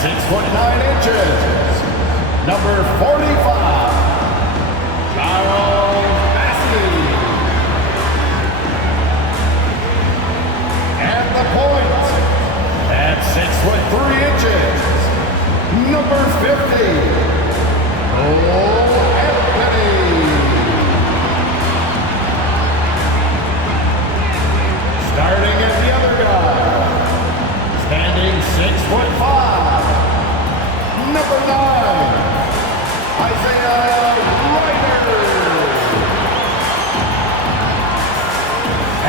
6'9", number 45, Charles Bassey. And the point, at 6'3", number 50, Cole Anthony. Starting at the other guy, standing 6'5", number 9, Isaiah Ryder.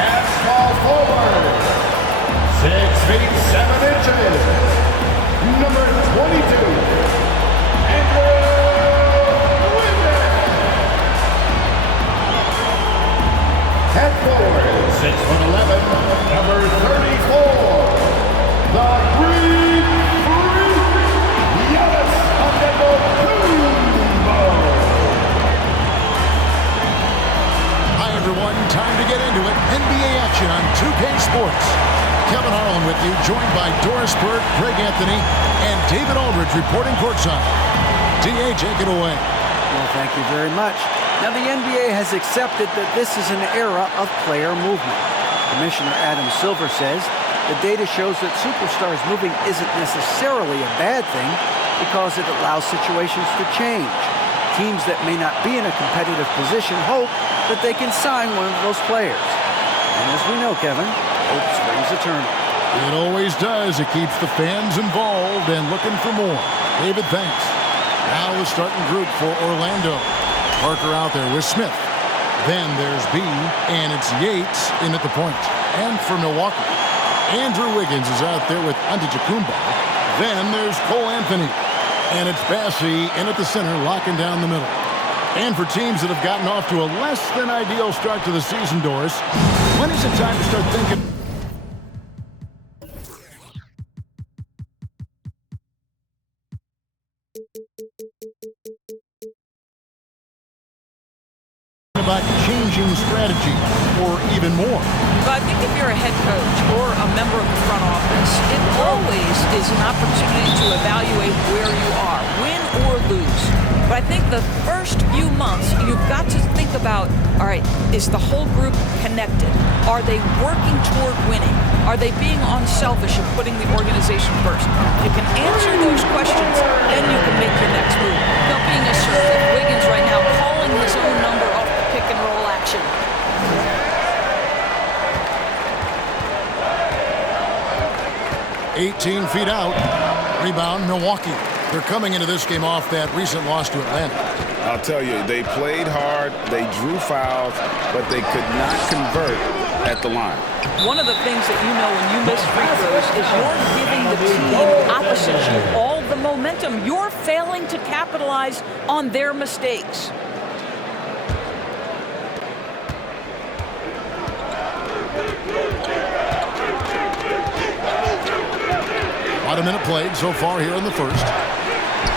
And small forward, 6'7", number 22, Andrew Wiggins. At forward, 6'11", number 34, the Green Freak, Giannis Antetokounmpo. Hi everyone, time to get into it. NBA action on 2K Sports. Kevin Harlan with you, joined by Doris Burke, Greg Anthony, and David Aldridge reporting courtside. DA, take it away. Well, thank you very much. Now, the NBA has accepted that this is an era of player movement. Commissioner Adam Silver says the data shows that superstars moving isn't necessarily a bad thing because it allows situations to change. Teams that may not be in a competitive position hope that they can sign one of those players. And as we know, Kevin, hope springs eternal. It always does. It keeps the fans involved and looking for more. David, thanks. Now the starting group for Orlando. Parker out there with Smith. Then there's B, and it's Yates in at the point. And for Milwaukee, Andrew Wiggins is out there with Antetokounmpo. Then there's Cole Anthony. And it's Bassey in at the center, locking down the middle. And for teams that have gotten off to a less than ideal start to the season, Doris, when is it time to start thinking about changing strategy or even more? But I think if you're a head coach or a member of the front office, it always is an opportunity to evaluate where you are, win or lose. But I think the first few months, you've got to think about, all right, is the whole group connected? Are they working toward winning? Are they being unselfish and putting the organization first? You can answer those questions, then you can make your next move. Now, being assertive, Wiggins right now calling his own number off the pick and roll action. 18 feet out. Rebound, Milwaukee. They're coming into this game off that recent loss to Atlanta. I'll tell you, they played hard, they drew fouls, but they could not convert at the line. One of the things that you know when you miss free throws is you're giving the team opposite you all the momentum. You're failing to capitalize on their mistakes. About a minute played so far here in the first.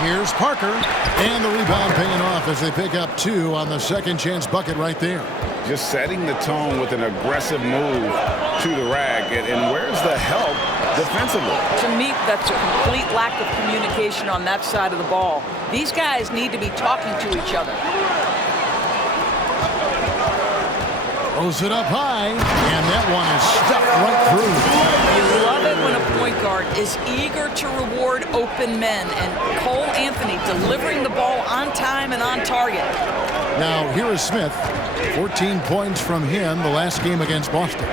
Here's Parker, and the rebound paying off as they pick up 2 on the second chance bucket right there. Just setting the tone with an aggressive move to the rack. And where's the help defensively? To me, that's a complete lack of communication on that side of the ball. These guys need to be talking to each other. Throws it up high, and that one is stuck right through. You love it when a point guard is eager to reward open men, and Cole Anthony delivering the ball on time and on target. Now, here is Smith. 14 points from him the last game against Boston.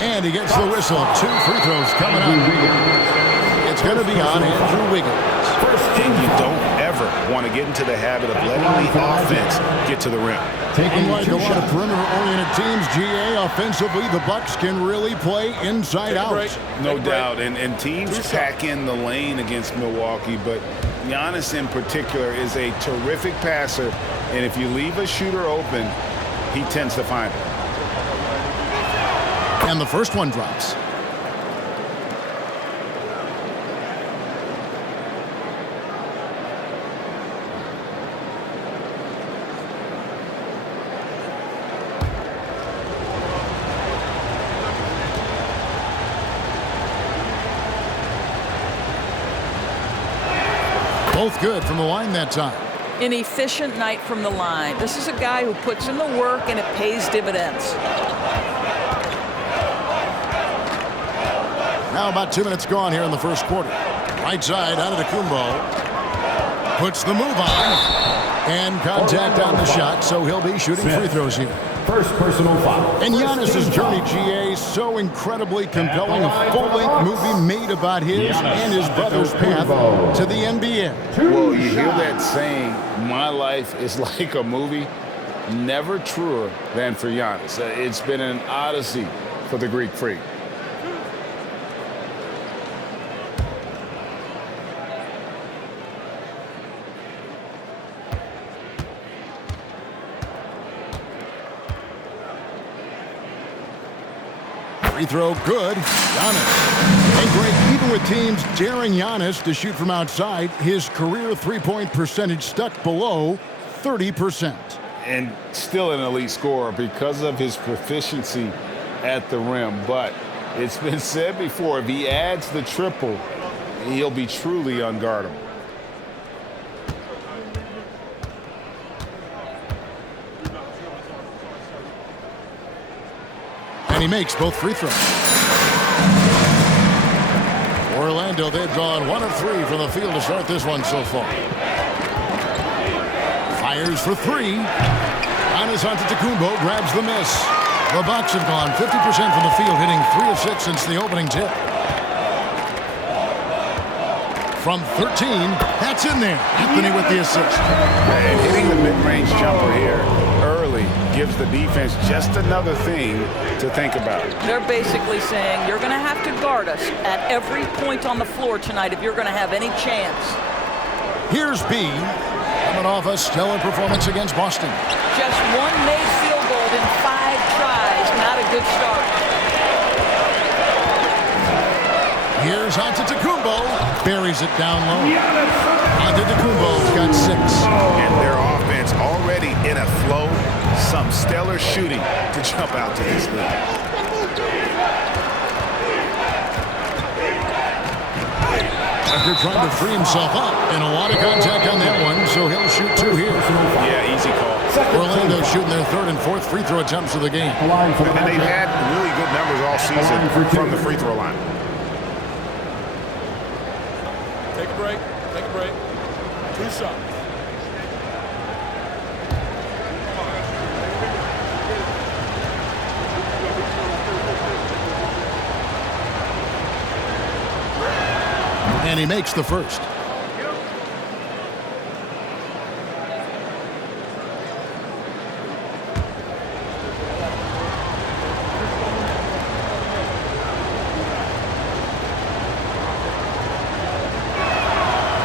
And he gets the whistle. 2 free throws coming up. It's going to be on Andrew Wiggins. And you don't ever want to get into the habit of letting the offense get to the rim. Unlike a lot of perimeter-oriented teams, GA, offensively, the Bucks can really play inside out. No doubt. And teams pack in the lane against Milwaukee, but Giannis in particular is a terrific passer, and if you leave a shooter open, he tends to find it. And the first one drops. Both good from the line that time. An efficient night from the line. This is a guy who puts in the work and it pays dividends. Now about 2 minutes gone here in the first quarter. Right side out of Kumbo. Puts the move on. And contact on the shot, so he'll be shooting free throws here. First personal foul. And Giannis's journey, GA, so incredibly compelling. A full-length movie made about his and his brother's path to the NBA. Well, you hear that saying, my life is like a movie. Never truer than for Giannis. It's been an odyssey for the Greek freak. Free throw good. Giannis. And great, even with teams daring Giannis to shoot from outside, his career three-point percentage stuck below 30%. And still an elite scorer because of his proficiency at the rim. But it's been said before, if he adds the triple, he'll be truly unguardable. And he makes both free throws. Orlando, they've gone 1 of 3 from the field to start this one so far. Fires for 3. Giannis Antetokounmpo grabs the miss. The Bucks have gone 50% from the field, hitting 3 of 6 since the opening tip. From 13, that's in there. Anthony with the assist. And hitting the mid-range jumper here early gives the defense just another thing to think about. They're basically saying you're going to have to guard us at every point on the floor tonight if you're going to have any chance. Here's B, coming off a stellar performance against Boston. Just one made field goal in 5 tries. Not a good start. Here's Antetokounmpo. Buries it down low. Antetokounmpo's got 6. And their offense already in a flow. Some stellar shooting to jump out to this lead. Tucker trying to free himself up, and a lot of contact on that one, so he'll shoot 2 here. Yeah, easy call. Orlando shooting their 3rd and 4th free throw attempts of the game. And they've had really good numbers all season from the free throw line. Take a break. Take a break. 2 shots. And he makes the first.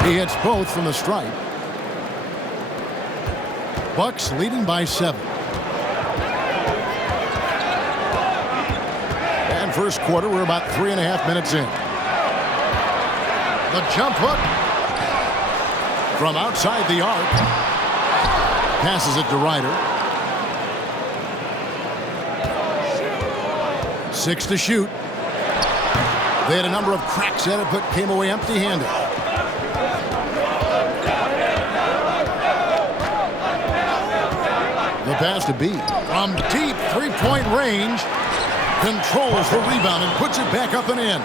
He hits both from the stripe. Bucks leading by 7. And first quarter, we're about 3.5 minutes in. The jump hook from outside the arc. Passes it to Ryder. 6 to shoot. They had a number of cracks at it, but came away empty-handed. The pass to B. From deep three-point range. Controls the rebound and puts it back up and in.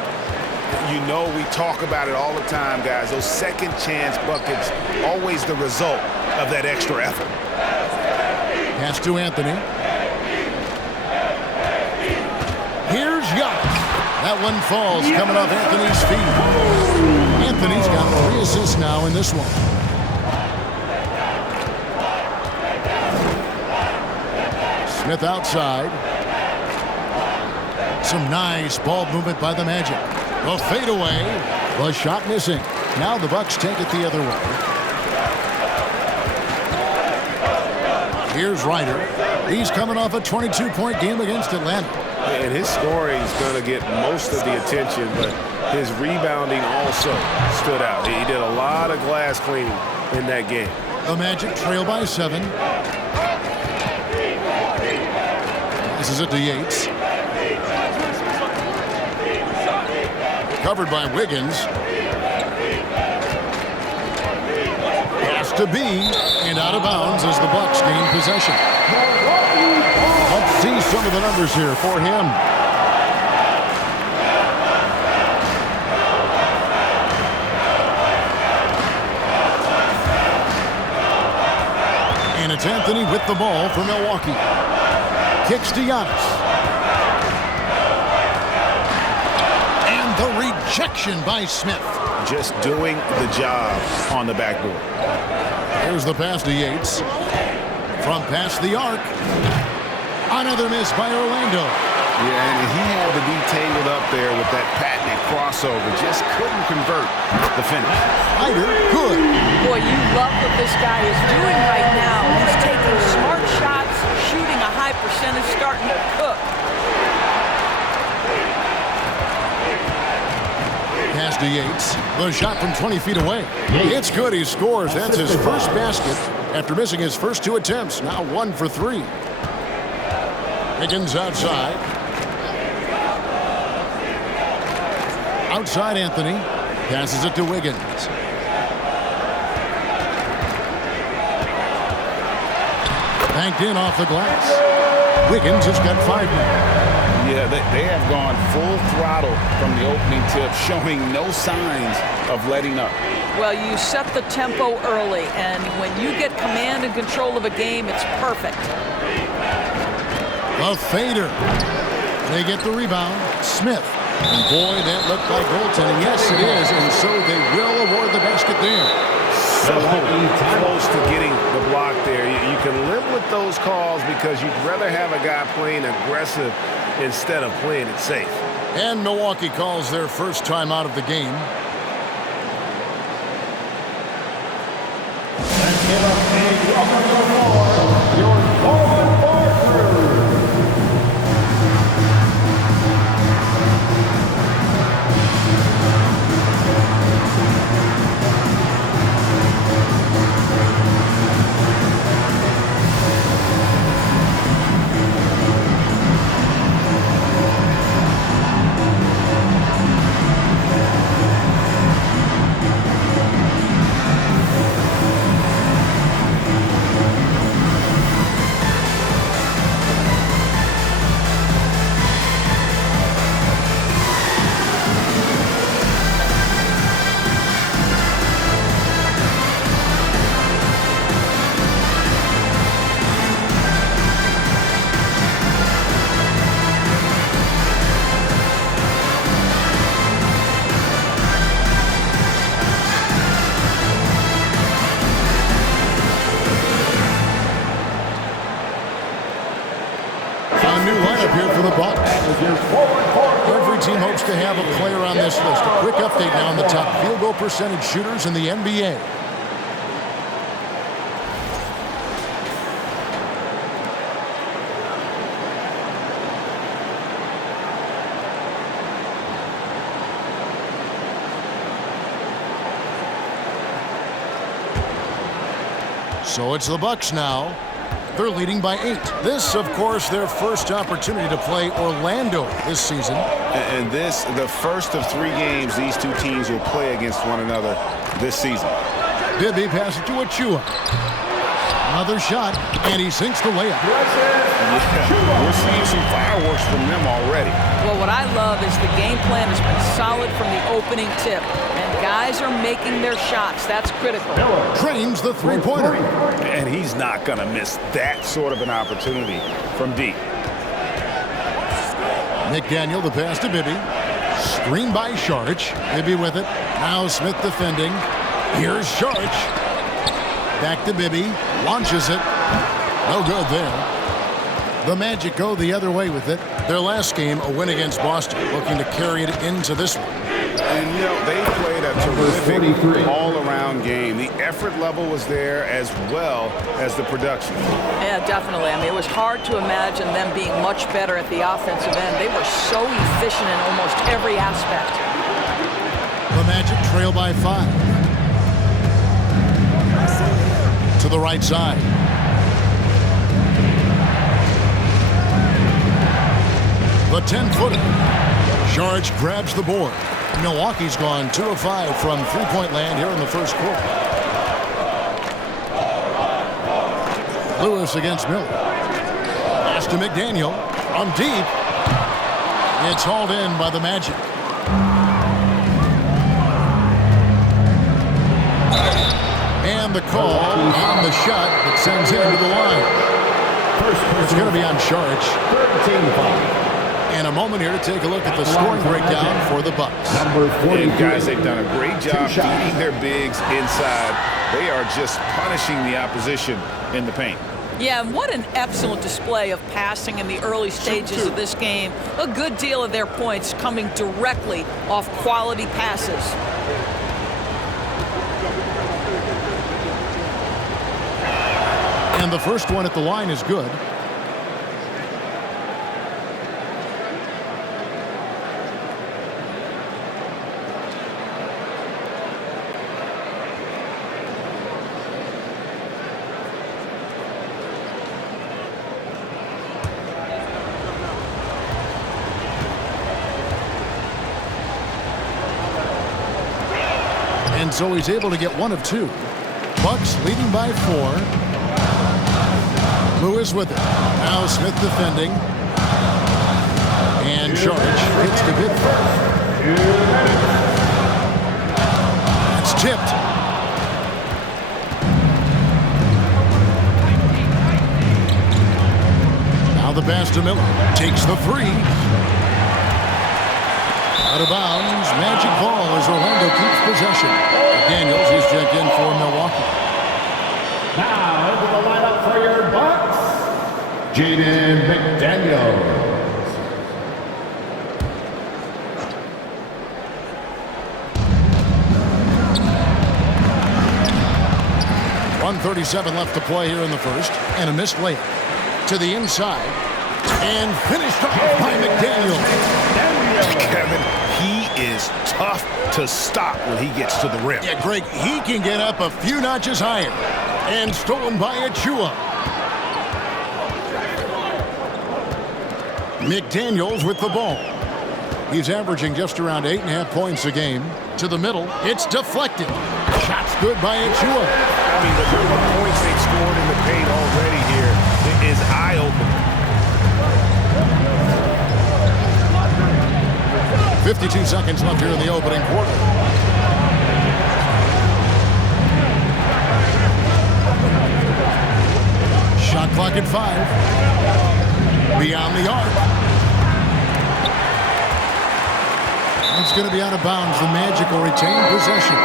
You know, we talk about it all the time, guys. Those second chance buckets, always the result of that extra effort. Pass to Anthony. Here's Giannis. That one falls coming off Anthony's feet. Anthony's got 3 assists now in this one. Smith outside. Some nice ball movement by the Magic. The fadeaway. The shot missing. Now the Bucks take it the other way. Here's Ryder. He's coming off a 22-point game against Atlanta. And his scoring is going to get most of the attention, but his rebounding also stood out. He did a lot of glass cleaning in that game. The Magic trail by 7. This is it to Yates. Covered by Wiggins. to be, and out of bounds as the Bucks gain possession. Let's see some of the numbers here for him. And it's Anthony with the ball for Milwaukee. Kicks to Giannis. And the rejection by Smith. Just doing the job on the backboard. Here's the pass to Yates. From past the arc. Another miss by Orlando. Yeah, and he had to be tangled up there with that patented crossover. Just couldn't convert the finish. Hyder, good. Boy, you love what this guy is doing right now. He's taking smart shots, shooting a high percentage, starting to cook. Pass to Yates. The shot from 20 feet away. It's good. He scores. That's his first basket after missing his first 2 attempts. Now 1 for 3. Higgins outside. Outside Anthony. Passes it to Wiggins. Banked in off the glass. Wiggins has got 5 now. Yeah, they have gone full throttle from the opening tip, showing no signs of letting up. Well, you set the tempo early, and when you get command and control of a game, it's perfect. A fader. They get the rebound. Smith. And boy, that looked like goaltending. Yes, it is, and so they will award the basket there. So close to getting the block there. You can live with those calls because you'd rather have a guy playing aggressive instead of playing it safe. And Milwaukee calls their first time out of the game. And give us a welcome to the floor, your forward partner. Every team hopes to have a player on this list. A quick update now on the top field goal percentage shooters in the NBA. So it's the Bucks now. They're leading by 8. This, of course, their first opportunity to play Orlando this season. And this, the first of 3 games these two teams will play against one another this season. Bibby passes to Achua. Another shot, and he sinks the layup. Yeah, we're seeing some fireworks from them already. Well, what I love is the game plan has been solid from the opening tip, and guys are making their shots. That's critical. Drains the three-pointer. And he's not going to miss that sort of an opportunity from deep. McDaniel, the pass to Bibby. Screen by Saric. Bibby with it. Now Smith defending. Here's Saric. Back to Bibby. Launches it. No good there. The Magic go the other way with it. Their last game, a win against Boston, looking to carry it into this one. And, you know, they played a terrific all-around game. The effort level was there as well as the production. Yeah, definitely. I mean, it was hard to imagine them being much better at the offensive end. They were so efficient in almost every aspect. The Magic trail by 5. To the right side. The 10-footer. Saric grabs the board. Milwaukee's gone 2 of 5 from three-point land here in the first quarter. Lewis against Miller. Pass to McDaniel from deep. It's hauled in by the Magic. And the call on the shot that sends him to the line. It's going to be on charge. And a moment here to take a look at the scoring breakdown for the Bucks. And guys, they've done a great job feeding their bigs inside. They are just punishing the opposition in the paint. Yeah, and what an excellent display of passing in the early stages of this game. A good deal of their points coming directly off quality passes. And the first one at the line is good. And so he's able to get one of two. Bucks leading by 4. Lewis with it. Now Smith defending. And charge hits the big first. It's tipped. Now the pass to Miller. Takes the 3. Out of bounds. Magic ball as Orlando keeps possession. Daniels is checked in for Milwaukee. Now into the lineup for your Bucks, Jaden McDaniels. 1:37 left to play here in the first. And a missed layup. To the inside. And finished off by McDaniels. Kevin, he is tough to stop when he gets to the rim. Yeah, Greg, he can get up a few notches higher. And stolen by Achua. McDaniels with the ball. He's averaging just around 8.5 points a game. To the middle, it's deflected. Shot's good by Achua. I mean, the number of points they've scored in the paint already here is eye-opening. 52 seconds left here in the opening quarter. Shot clock at 5. Beyond the arc. It's going to be out of bounds. The Magic will retain possession.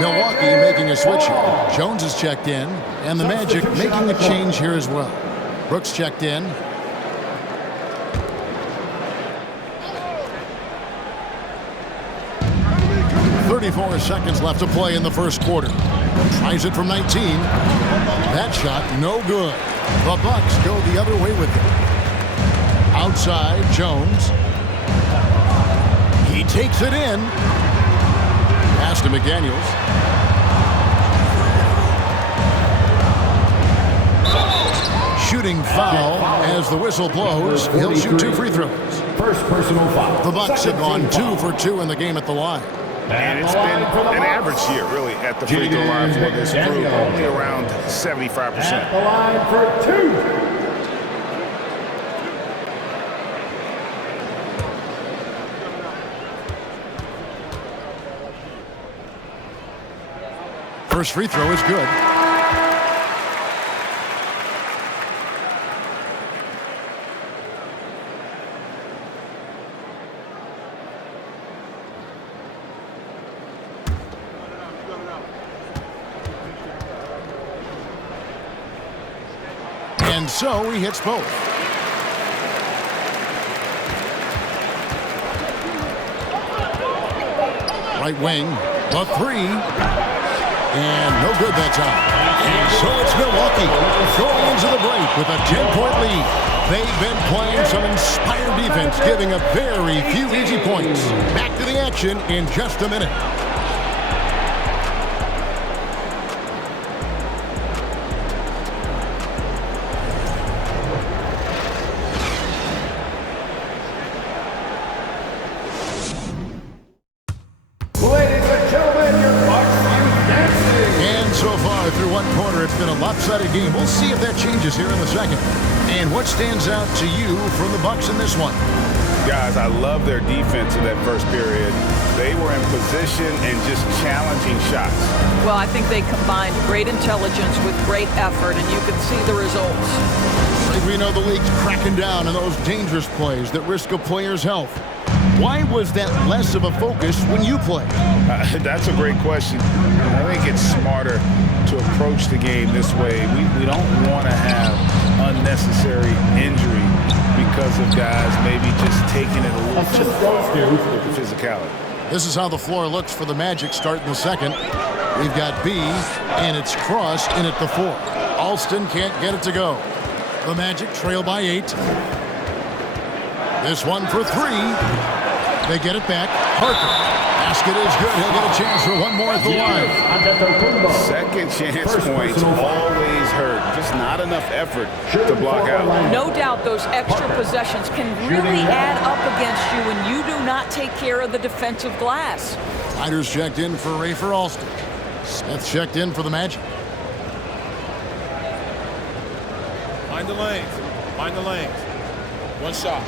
Milwaukee making a switch here. Jones is checked in, and the Magic making a change here as well. Brooks checked in. .34 seconds left to play in the first quarter. Tries it from 19. That shot, no good. The Bucks go the other way with it. Outside, Jones. He takes it in. Pass to McDaniels. Shooting foul as the whistle blows. He'll shoot 2 free throws. First personal foul. The Bucks have gone 2 for 2 in the game at the line. And it's been an average year, really, at the free throw line for this group. Only around 75%. At the line for 2. First free throw is good. And so he hits both. Right wing, the 3. And no good that time. And so it's Milwaukee going into the break with a 10-point lead. They've been playing some inspired defense, giving up very few easy points. Back to the action in just a minute. one quarter, it's been a lopsided game. We'll see if that changes here in the second. And what stands out to you from the Bucks in this one? Guys, I love their defense in that first period. They were in position and just challenging shots. Well, I think they combined great intelligence with great effort, and you can see the results. We know the league's cracking down on those dangerous plays that risk a player's health. Why was that less of a focus when you play? That's a great question. I think it's smarter to approach the game this way. We don't want to have unnecessary injury because of guys maybe just taking it a little too far with the physicality. This is how the floor looks for the Magic starting the second. We've got B, and it's Cross in at the 4. Alston can't get it to go. The Magic trail by 8. This one for 3. They get it back. Parker. Basket is good. He'll get a chance for one more at the line. Second chance points always hurt. Just not enough effort to block out. No doubt those extra possessions can really add up against you when you do not take care of the defensive glass. Snyder's checked in for Rafer Alston. Smith checked in for the Magic. Mind the lanes. Mind the lanes. One shot.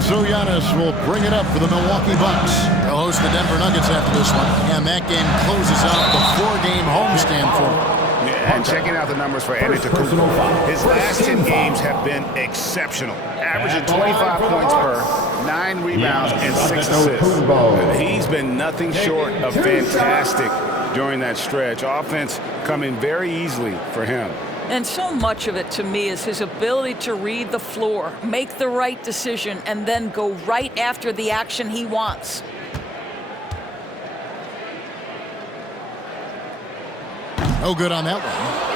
So Giannis will bring it up for the Milwaukee Bucks. They'll host the Denver Nuggets after this one. And that game closes out the 4-game homestand for them. Yeah, and checking out the numbers for Antetokounmpo. His last 10 games have been exceptional. Averaging 25 points per, 9 rebounds, and 6 assists. He's been nothing short of fantastic during that stretch. Offense coming very easily for him. And so much of it, to me, is his ability to read the floor, make the right decision, and then go right after the action he wants. No good on that one.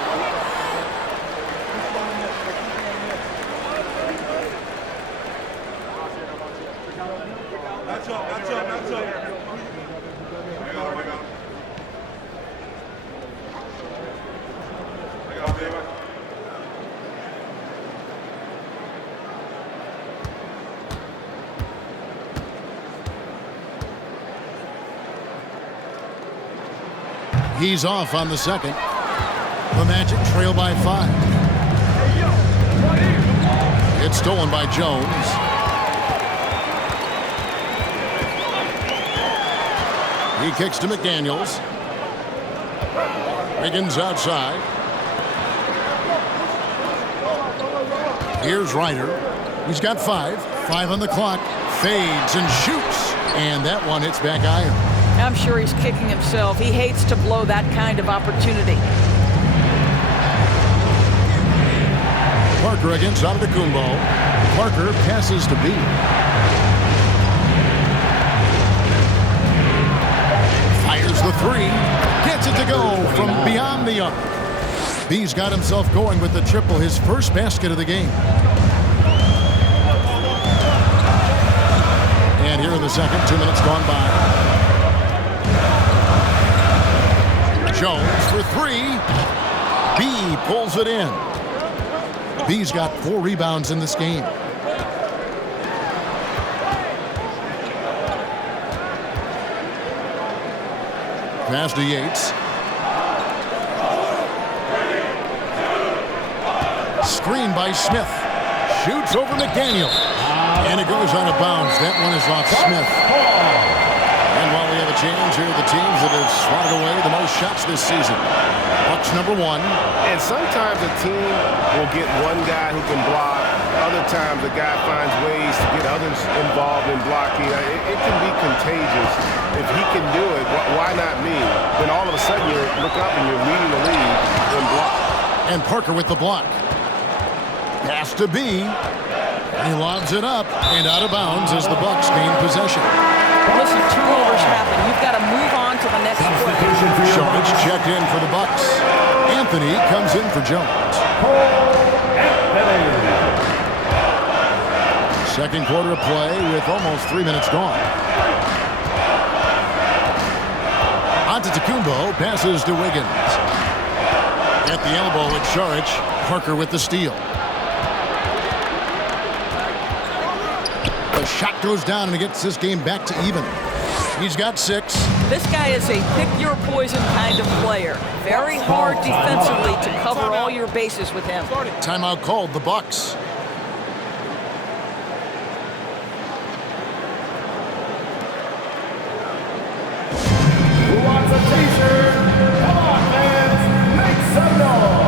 He's off on the second. The Magic trail by 5. It's stolen by Jones. He kicks to McDaniels. Wiggins outside. Here's Ryder. He's got 5. 5 on the clock. Fades and shoots. And that one hits back iron. I'm sure he's kicking himself. He hates to blow that kind of opportunity. Parker against Antetokounmpo. Parker passes to B. Fires the 3. Gets it to go from beyond the arc. B's got himself going with the triple, his first basket of the game. And here in the second, 2 minutes gone by. Jones for 3. B pulls it in. B's got 4 rebounds in this game. Pass to Yates. Screen by Smith. Shoots over McDaniel. And it goes out of bounds. That one is off Smith. And while we have a change here, the teams that have swatted away the most shots this season. Bucks number 1. And sometimes a team will get one guy who can block. Other times a guy finds ways to get others involved in blocking. It can be contagious. If he can do it, why not me? Then all of a sudden you look up and you're leading the league in block. And Parker with the block. Pass to B. He lobs it up and out of bounds as the Bucks gain possession. Listen, turnovers happen. You've got to move on to the next play. Sharp's checked in for the Bucks. Anthony comes in for Jones. Second quarter of play with almost 3 minutes gone. Antetokounmpo passes to Wiggins. At the elbow with Saric. Parker with the steal. The shot goes down and it gets this game back to even. He's got 6. This guy is a pick-your-poison kind of player. Very hard defensively to cover all your bases with him. Timeout called, the Bucks. Who wants a t-shirt? Come on, fans. Make some noise.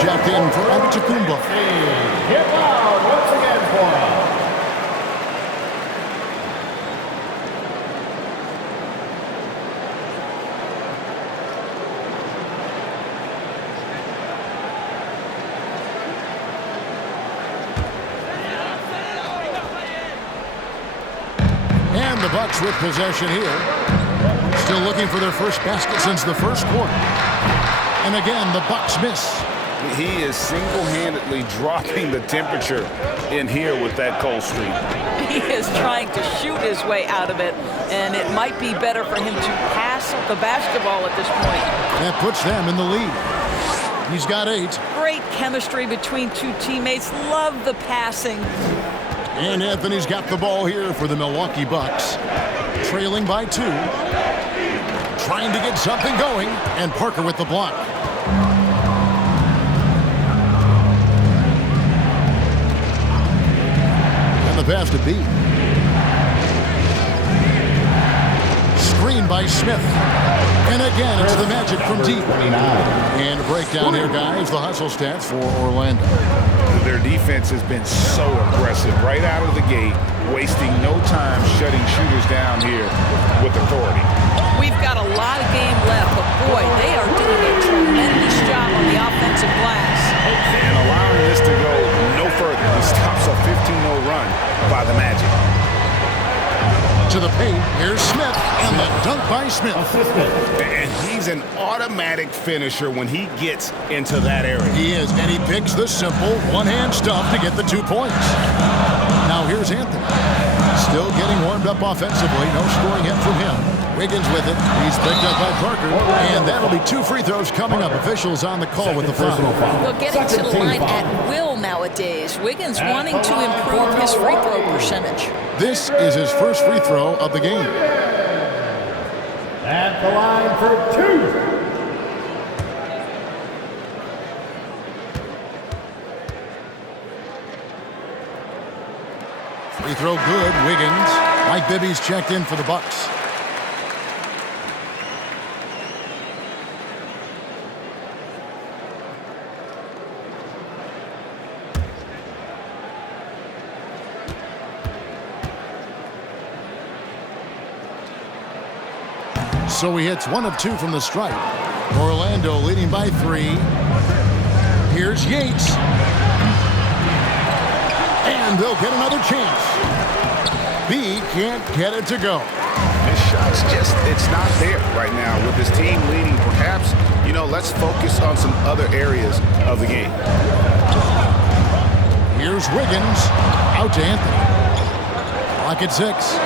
Checked in for Antetokounmpo. Get loud once again for us. And the Bucks with possession here. Still looking for their first basket since the first quarter. And again, the Bucks miss. He is single-handedly dropping the temperature in here with that cold streak. He is trying to shoot his way out of it, and it might be better for him to pass the basketball at this point. That puts them in the lead. He's got 8. Great chemistry between two teammates. Love the passing. And Anthony's got the ball here for the Milwaukee Bucks. Trailing by 2. Trying to get something going, and Parker with the block. And the pass to B. Screen by Smith. And again, it's the Magic from deep. And a breakdown here, guys. The hustle stats for Orlando. Their defense has been so aggressive right out of the gate, wasting no time shutting shooters down here with authority. We've got a lot of game left, but boy, they are doing a tremendous job on the offensive glass. And allowing this to go no further. He stops a 15-0 run by the Magic. To the paint, here's Smith, and the dunk by Smith. And he's an automatic finisher when he gets into that area. He is, and he picks the simple one-hand stuff to get the 2 points. Now here's Anthony. Still getting warmed up offensively. No scoring hit from him. Wiggins with it. He's picked up by Parker. And that'll be 2 free throws coming up. Officials on the call with the foul. Well, getting to the line at will nowadays.2Wiggins wanting to improve his free throw percentage. This is his first free throw of the game. At the line for 2. Free throw good, Wiggins. Mike Bibby's checked in for the Bucks. So he hits 1 of 2 from the stripe. Orlando leading by 3. Here's Yates. And they'll get another chance. B can't get it to go. His shot's just, it's not there right now. With his team leading, perhaps, let's focus on some other areas of the game. Here's Wiggins. Out to Anthony. Clock at 6.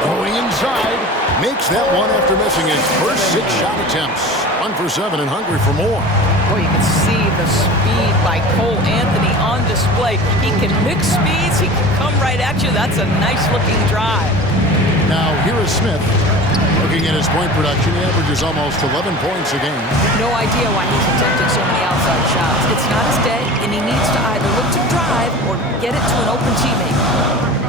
Going inside. Makes that one after missing his first 6 shot attempts. 1 for 7 and hungry for more. Boy, you can see the speed by Cole Anthony on display. He can mix speeds. He can come right at you. That's a nice-looking drive. Now here is Smith. Looking at his point production, he averages almost 11 points a game. No idea why he's attempting so many outside shots. It's not his day, and he needs to either look to drive or get it to an open teammate.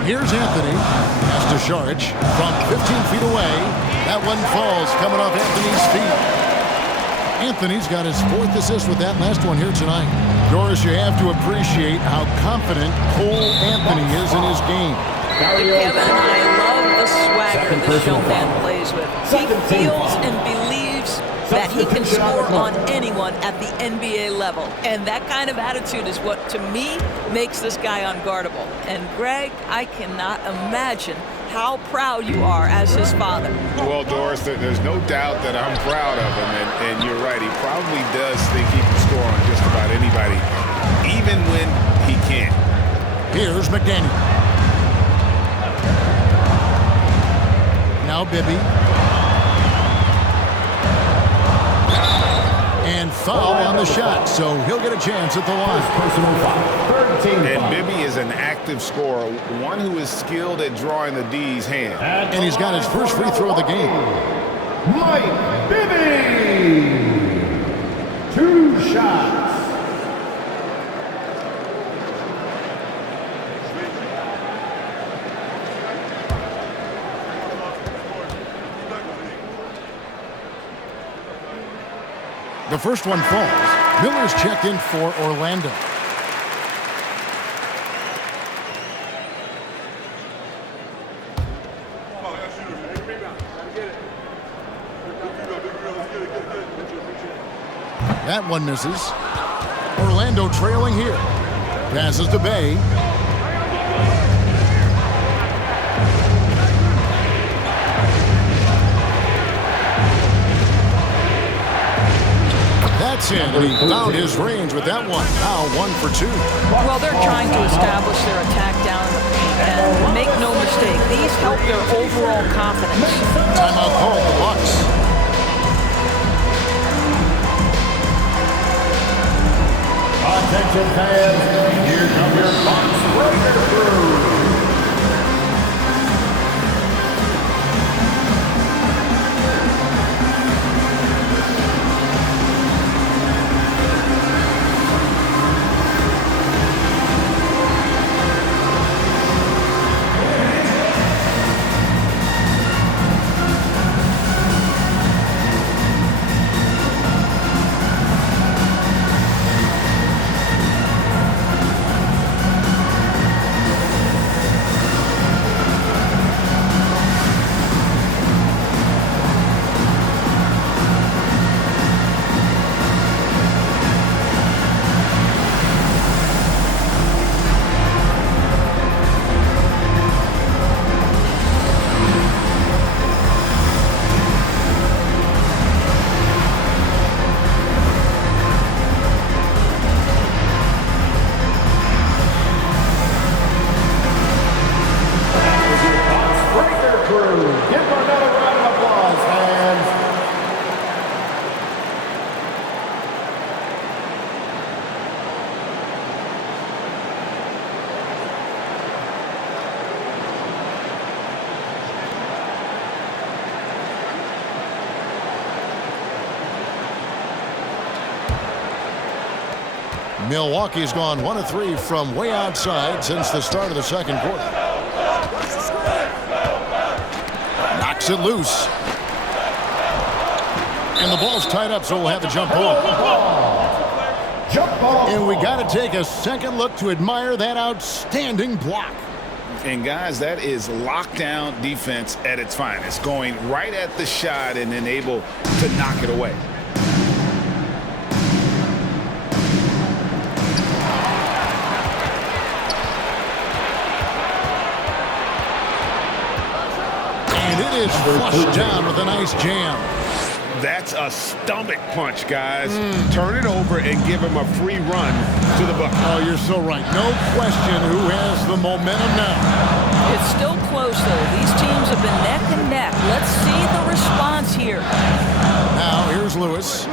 Here's Anthony. Pass to Šarić from 15 feet away. That one falls coming off Anthony's feet. Anthony's got his 4th assist with that last one here tonight. Doris, you have to appreciate how confident Cole Anthony is in his game. Kevin, I love the swagger this young man plays with. He feels and believes that he can score on anyone at the NBA level. And that kind of attitude is what, to me, makes this guy unguardable. And Greg, I cannot imagine how proud you are as his father. Well, Doris, there's no doubt that I'm proud of him. And you're right, he probably does think he can score on just about anybody, even when he can't. Here's McDaniel. Now Bibby. And foul on the shot, so he'll get a chance at the line. And Bibby is an active scorer, one who is skilled at drawing the D's hand. And he's got his first free throw of the game. Mike Bibby. 2 shots. The first one falls. Miller's checked in for Orlando. That one misses. Orlando trailing here. Passes to Bay. That's in, and he found his range with that one. Now 1 for 2. Well, they're trying to establish their attack down in the paint, and make no mistake, these help their overall confidence. Timeout called the Bucks. Attention fans, here come your Bucks Breaker crew. Milwaukee's gone 1 of 3 from way outside since the start of the second quarter. Knocks it loose. And the ball's tied up, so we'll have a jump ball. And we got to take a second look to admire that outstanding block. And guys, that is lockdown defense at its finest, going right at the shot and then able to knock it away. Is flushed down with a nice jam. That's a stomach punch, guys. Turn it over and give him a free run to the bucket. Oh, you're so right. No question who has the momentum now. It's still close, though. These teams have been neck and neck. Let's see the response here. Now, here's Lewis.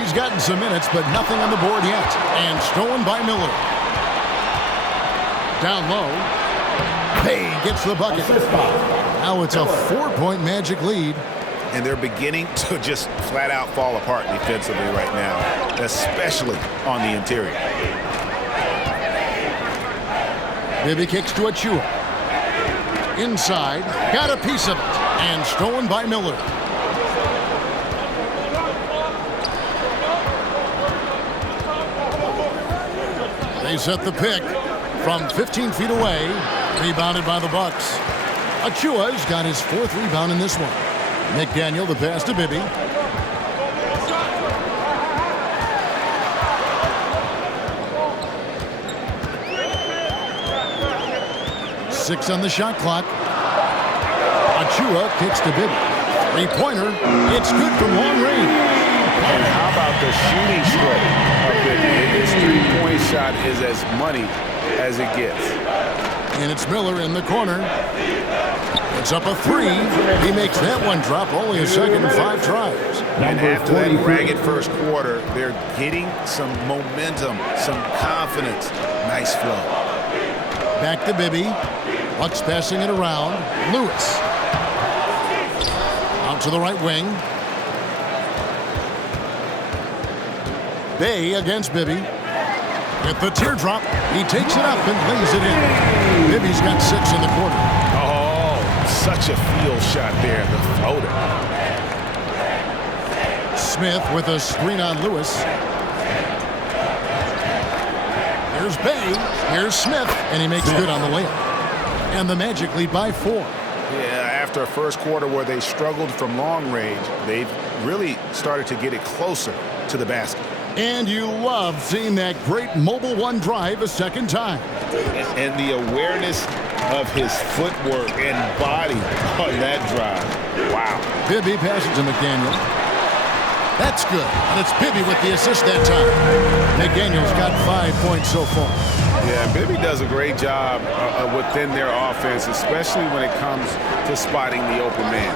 He's gotten some minutes, but nothing on the board yet. And stolen by Miller. Down low. Bay gets the bucket. Now it's a 4-point Magic lead. And they're beginning to just flat out fall apart defensively right now, especially on the interior. Bibby kicks to Achua. Inside, got a piece of it, and stolen by Miller. They set the pick from 15 feet away, rebounded by the Bucks. Achua's got his 4th rebound in this one. McDaniel the pass to Bibby. Six on the shot clock. Achua kicks to Bibby. 3-pointer. It's good from long range. And how about the shooting stroke of Bibby? His 3-point shot is as money as it gets. And it's Miller in the corner. It's up a 3. He makes that one drop. Only a second and 5 tries. And after that ragged first quarter, they're getting some momentum, some confidence. Nice flow. Back to Bibby. Bucks passing it around. Lewis. Out to the right wing. Bay against Bibby. With the teardrop, he takes it up and lays it in. Bibby's got 6 in the quarter. Oh, such a field shot there, the floater. Smith with a screen on Lewis. Here's Bay. Here's Smith. And he makes good on the layup. And the Magic lead by 4. Yeah, after a first quarter where they struggled from long range, they've really started to get it closer to the basket. And you love seeing that great mobile one drive a second time. And the awareness of his footwork and body on that drive. Wow. Bibby passes to McDaniel. That's good. And it's Bibby with the assist that time. McDaniel's got 5 points so far. Yeah, Bibby does a great job within their offense, especially when it comes to spotting the open man.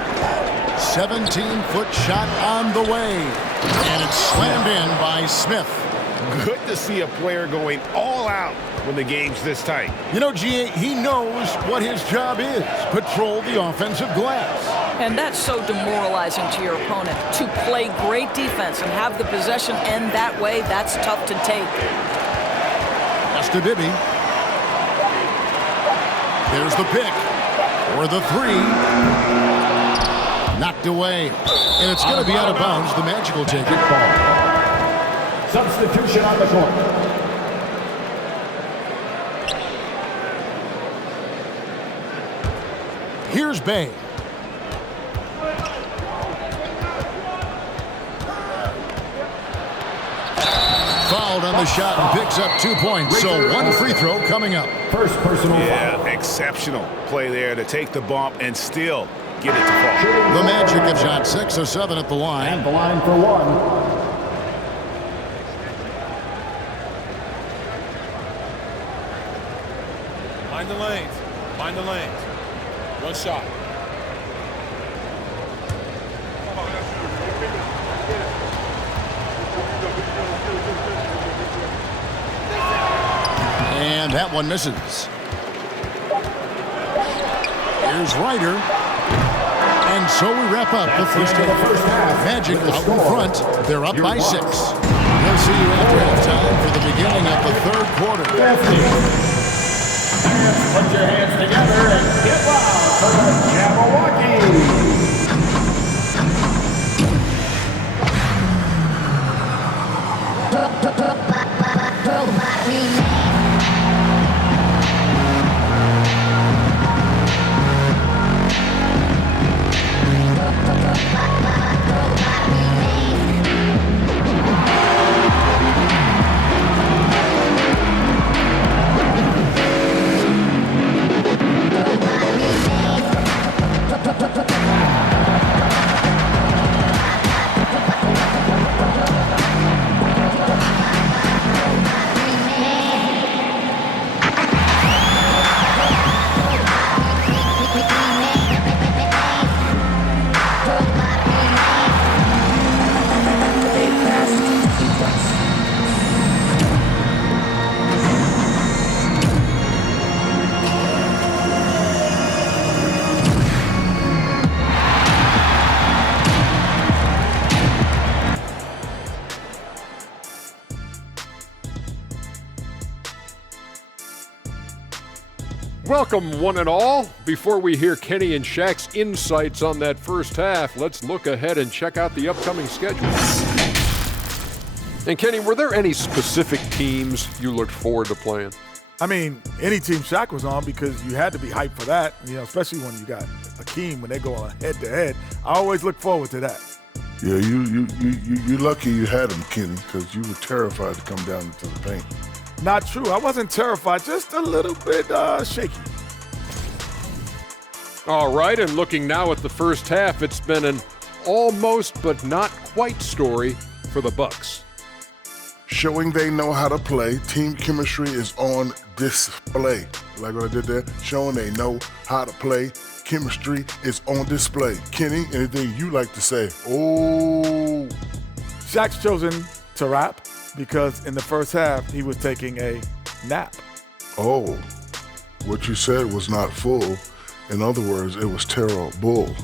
17-foot shot on the way. And it's slammed in by Smith. Good to see a player going all out when the game's this tight. You know, GA, he knows what his job is. Patrol the offensive glass. And that's so demoralizing to your opponent. To play great defense and have the possession end that way, that's tough to take. Pass to Bibby. There's the pick. Or the 3. Knocked away. And it's going to be out of bounds. The Magic will take it. Substitution on the court. Here's Bay. Fouled on the shot and picks up 2 points. So 1 free throw coming up. First personal Yeah, foul. exceptional play there to take the bump and still get it to fall. The Magic have shot 6 of 7 at the line. At the line for 1. Mind the lanes. Mind the lanes. One shot. And that one misses. Here's Ryder. And so we wrap up the first half. Magic out in front. They're up by 6. We'll see you after halftime for the beginning of the 3rd quarter. Put your hands together and get loud for the Jabberwocky. Welcome, one and all. Before we hear Kenny and Shaq's insights on that first half, let's look ahead and check out the upcoming schedule. And Kenny, were there any specific teams you looked forward to playing? I mean, any team Shaq was on, because you had to be hyped for that, especially when you got Akeem, when they go on head-to-head. I always look forward to that. Yeah, you're lucky you had him, Kenny, because you were terrified to come down into the paint. Not true. I wasn't terrified, just a little bit shaky. All right, and looking now at the first half, it's been an almost but not quite story for the Bucks. Showing they know how to play, team chemistry is on display. Like what I did there, showing they know how to play, chemistry is on display. Kenny, anything you like to say? Oh. Shaq's chosen to rap because in the first half, he was taking a nap. Oh, what you said was not full. In other words, it was terrible.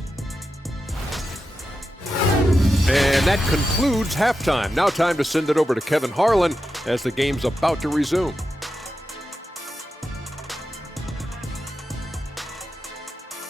And that concludes halftime. Now time to send it over to Kevin Harlan as the game's about to resume.